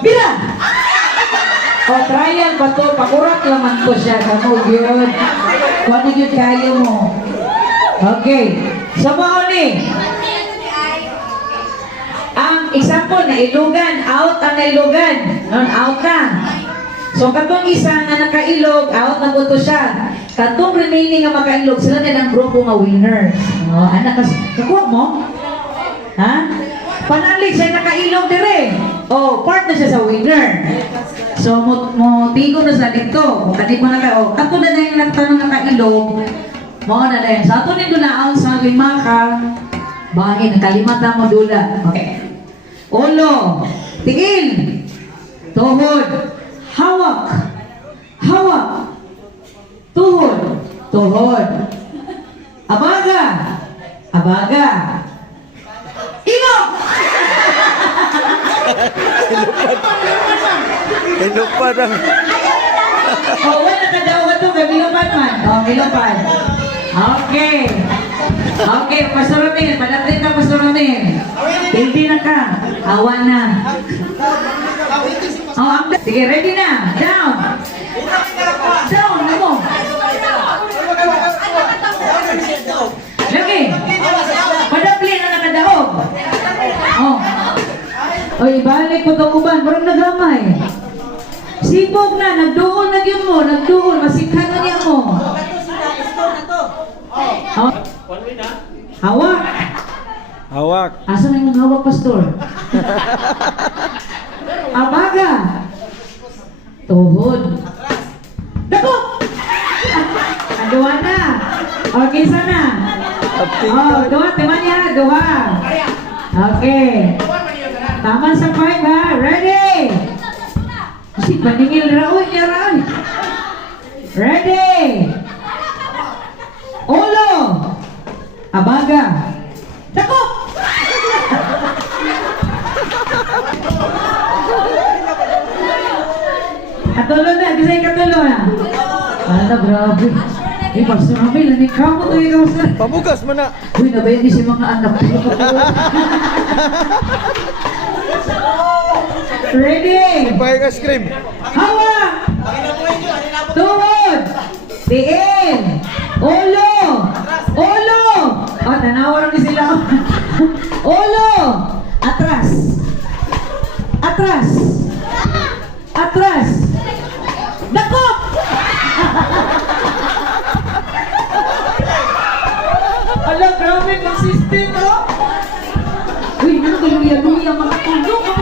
Bila! O, trial pa to. Pakurat naman ko siya. Kamu yun. Kung ano yun kaya mo. Okay. So, mo ni. Ang example na ilugan. Out ang nailugan. Out na. So, katong isa nga nakailog, out na po siya. Katong remaining nga makailog, sila na ng grupo nga winners. O, anak, kakuha mo? Ha? Panalig siya nakailog dire. Oh, part na siya sa winner. So, mo tigo na sa dito. Kung kanit mo na ka, oh, kato na yung nagtanong nakailog, mo na rin. Sa ato nito na sa lima ka, bakit nakalimata mo dula. Okay. Ulo, tingin, tuhod, hawak, hawak, tuhod, tuhod, abaga, abaga, ilok! Ilupad ang... Oh, wala ka daw ito, bilupad man. Oh, bilupad. Okay. Okay, pasuramin. Padating ka pasuramin. Hindi na ka. Awa na. Oh, sige, ready na. Down. Down, ano? Lagi. Padapli na nakadaog. Oh. Oy, balik ko itong uban. Parang nagamay. Sibog na. Nagduol na yun mo. Nagduol. Masikhan na niya mo. Hawak. Hawak. Asa na yung hawak, pastor? Abaga. Tuhod. Dako! Dua na. Okay, sana. Oh, dua. Teman niya. Dua. Okay. Taman sa 5 ha. Ready? Kasi paningil raoy niya raoy. Ready? Ulo. Abaga. Dako! Katulo na. Kasi katulo na. Ala, grabe. Eh, pastor namin. Lanik ka mo ito ikaw sa... Pamugas mo na. Uy, nabayan din si mga anak. Ready? Pahay ka scream. Hawak! Tuhod! Tiin! Ulo! Ulo! Oh, tanawa rin sila. Ulo! Atras! Atras! Atras! Dako! Ala, grabe, consistent, oh! Uy, ano kayo yan? Uy, ang mga tulog!